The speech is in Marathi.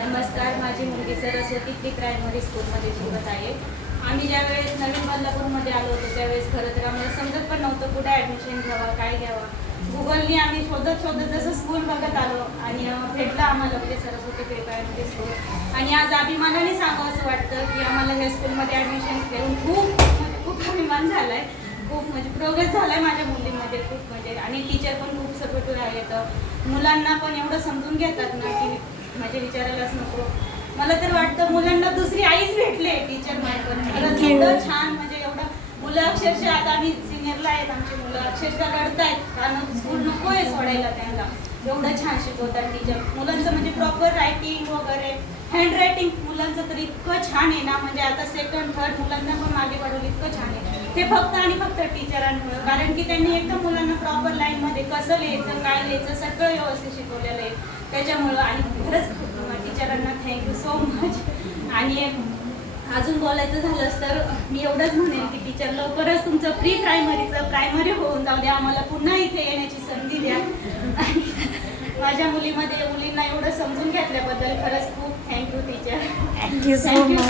नमस्कार, माझी मुलगी सरस्वती प्री प्रायमरी स्कूलमध्ये शिकत आहे. आम्ही ज्यावेळेस नवीन बदलापूरमध्ये आलो होतो त्यावेळेस खरं तर आम्हाला समजत पण नव्हतं कुठे ॲडमिशन घ्यावं, काय घ्यावं. गुगलनी आम्ही शोधत जसं स्कूल बघत आलो आणि भेटलं आम्हाला म्हणजे सरस्वती प्री प्रायमरी स्कूल. आणि आज अभिमानाने सांगावं असं वाटतं की आम्हाला ह्या स्कूलमध्ये ॲडमिशन घेऊन खूप अभिमान झाला आहे. खूप म्हणजे प्रोग्रेस झाला आहे माझ्या मुलीमध्ये खूप म्हणजे. आणि टीचर पण खूप सपोर्टिव्ह आहेत. मुलांना पण एवढं समजून घेतात ना की म्हणजे विचारायलाच नको. मला तर वाटतं मुलांना दुसरी आईच भेटले टीचर पण. खरंच एवढं छान म्हणजे एवढं मुलं अक्षरशः आता आम्ही सिनियरला आहेत, आमची मुलं अक्षरशः रडतायत कारण स्कूल नको आहे सोडायला त्यांना. एवढं छान शिकवतात टीचर. मुलांचं म्हणजे प्रॉपर रायटिंग वगैरे हँड रायटिंग मुलांचं तर इतकं छान आहे ना, म्हणजे आता सेकंड थर्ड मुलांना पण मागे पाडवलं इतकं छान आहे. ते फक्त आणि फक्त टीचरांमुळे, कारण की त्यांनी एकदम मुलांना प्रॉपर लाईनमध्ये कसं लिहायचं काय लिहायचं सगळं व्यवस्थित शिकवलेलं आहे त्याच्यामुळं. आणि खरंच टीचरांना थँक्यू सो मच. आणि अजून बोलायचं झालंच तर मी एवढंच म्हणेन की टीचर लवकरच तुमचं प्री प्रायमरी होऊन जाऊ द्या, आम्हाला पुन्हा इथे येण्याची संधी द्या. माझ्या मुलींना एवढं समजून घेतल्याबद्दल खरंच खूप thank you teacher. Thank you so much.